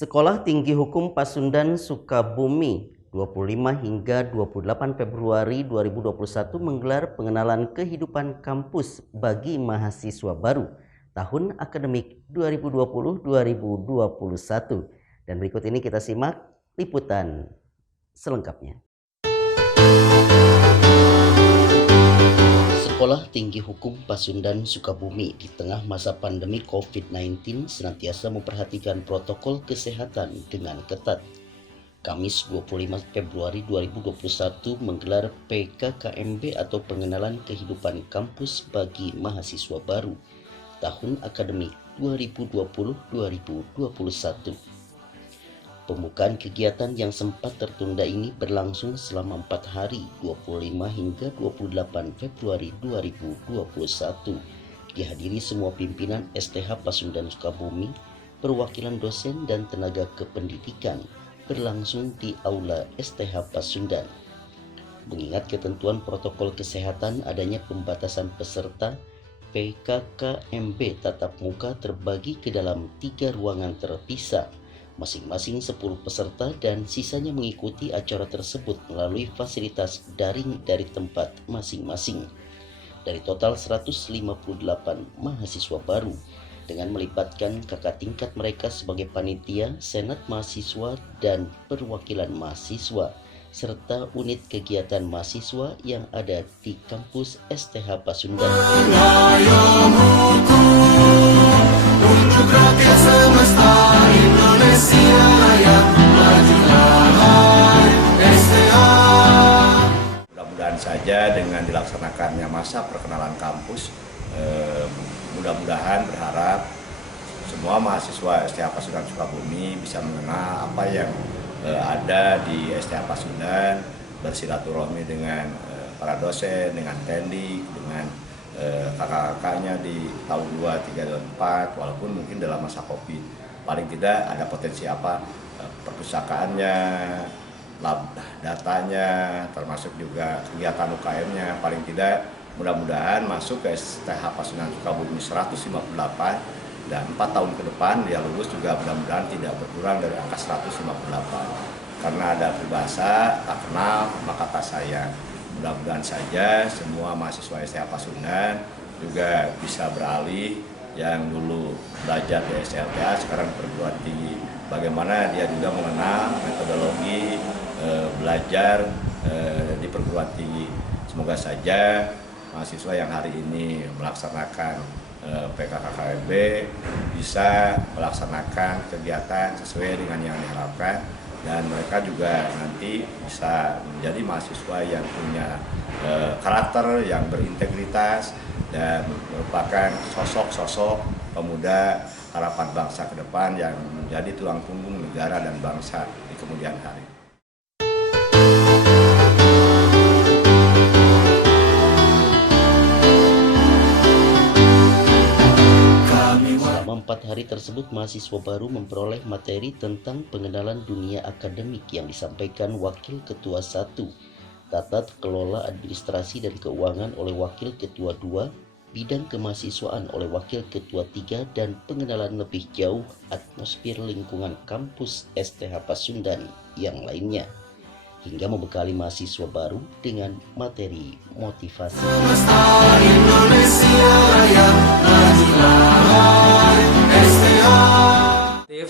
Sekolah Tinggi Hukum Pasundan Sukabumi 25 hingga 28 Februari 2021 menggelar pengenalan kehidupan kampus bagi mahasiswa baru tahun akademik 2020-2021. Dan berikut ini kita simak liputan selengkapnya. Sekolah Tinggi Hukum Pasundan Sukabumi di tengah masa pandemi COVID-19 senantiasa memperhatikan protokol kesehatan dengan ketat. Kamis 25 Februari 2021 menggelar PKKMB atau pengenalan kehidupan kampus bagi mahasiswa baru tahun akademik 2020-2021. Pembukaan kegiatan yang sempat tertunda ini berlangsung selama 4 hari 25 hingga 28 Februari 2021. Dihadiri semua pimpinan STH Pasundan Sukabumi, perwakilan dosen dan tenaga kependidikan, berlangsung di Aula STH Pasundan. Mengingat ketentuan protokol kesehatan, adanya pembatasan peserta, PKKMB tatap muka terbagi ke dalam 3 ruangan terpisah. Masing-masing 10 peserta dan sisanya mengikuti acara tersebut melalui fasilitas daring dari tempat masing-masing. Dari total 158 mahasiswa baru dengan melibatkan kakak tingkat mereka sebagai panitia, senat mahasiswa dan perwakilan mahasiswa serta unit kegiatan mahasiswa yang ada di kampus STH Pasundan. Untuk rakyat semesta Indonesia yang majulah STH. Mudah-mudahan saja dengan dilaksanakannya masa perkenalan kampus, mudah-mudahan berharap semua mahasiswa STH Pasundan Sukabumi bisa mengenal apa yang ada di STH Pasundan, bersilaturahmi dengan para dosen, dengan tendik, dengan kakak-kakaknya di tahun 2, 3, dan 4, walaupun mungkin dalam masa COVID paling tidak ada potensi apa perpustakaannya, lab datanya, termasuk juga kegiatan UKM-nya, paling tidak mudah-mudahan masuk ke STH Pasundan Sukabumi 158 dan 4 tahun ke depan dia lulus juga mudah-mudahan tidak berkurang dari angka 158 karena ada peribahasa tak kenal maka tak sayang. Mudah-mudahan saja semua mahasiswa STH Pasundan juga bisa beralih yang dulu belajar di SLTA sekarang perguruan tinggi. Bagaimana dia juga mengenal metodologi belajar di perguruan tinggi. Semoga saja mahasiswa yang hari ini melaksanakan PKKMB bisa melaksanakan kegiatan sesuai dengan yang diharapkan. Dan mereka juga nanti bisa menjadi mahasiswa yang punya karakter yang berintegritas dan merupakan sosok-sosok pemuda harapan bangsa ke depan yang menjadi tulang punggung negara dan bangsa di kemudian hari. Selama 4 hari tersebut, mahasiswa baru memperoleh materi tentang pengenalan dunia akademik yang disampaikan Wakil Ketua 1, Tata Kelola Administrasi dan Keuangan oleh Wakil Ketua 2, Bidang Kemahasiswaan oleh Wakil Ketua 3, dan pengenalan lebih jauh atmosfer lingkungan kampus STH Pasundan yang lainnya, hingga membekali mahasiswa baru dengan materi motivasi.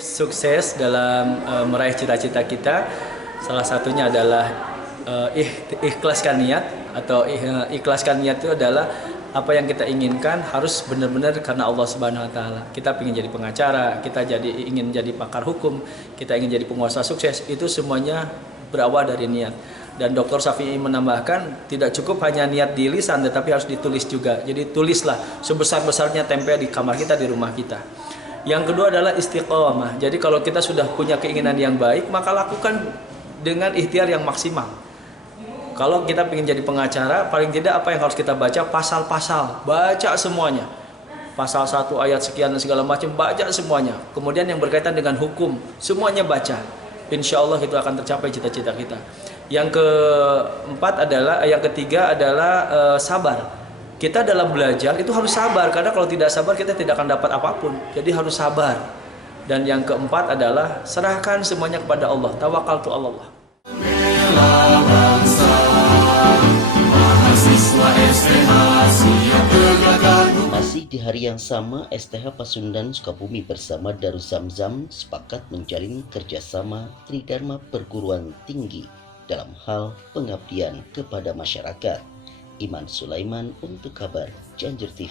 Sukses dalam meraih cita-cita kita, salah satunya adalah ikhlaskan niat, atau ikhlaskan niat itu adalah apa yang kita inginkan harus benar-benar karena Allah Subhanahu Wa Taala. Kita ingin jadi pengacara, kita ingin jadi pakar hukum, kita ingin jadi penguasa sukses, itu semuanya berawal dari niat. Dan Dr. Syafi'i menambahkan tidak cukup hanya niat di lisan tetapi harus ditulis juga. Jadi tulislah sebesar-besarnya tempe di kamar kita, di rumah kita. Yang kedua adalah istiqomah. Jadi kalau kita sudah punya keinginan yang baik, maka lakukan dengan ikhtiar yang maksimal. Kalau kita ingin jadi pengacara, paling tidak apa yang harus kita baca? Pasal-pasal, baca semuanya. Pasal 1 ayat sekian dan segala macam, baca semuanya. Kemudian yang berkaitan dengan hukum, semuanya baca. Insya Allah itu akan tercapai cita-cita kita. Yang ketiga adalah sabar. Kita dalam belajar itu harus sabar, karena kalau tidak sabar kita tidak akan dapat apapun. Jadi harus sabar. Dan yang keempat adalah serahkan semuanya kepada Allah, tawakaltu Allah. Masih di hari yang sama, STH Pasundan Sukabumi bersama Darus Zamzam sepakat menjalin kerjasama Tridharma Perguruan Tinggi dalam hal pengabdian kepada masyarakat. Iman Sulaiman untuk kabar Cianjur TV.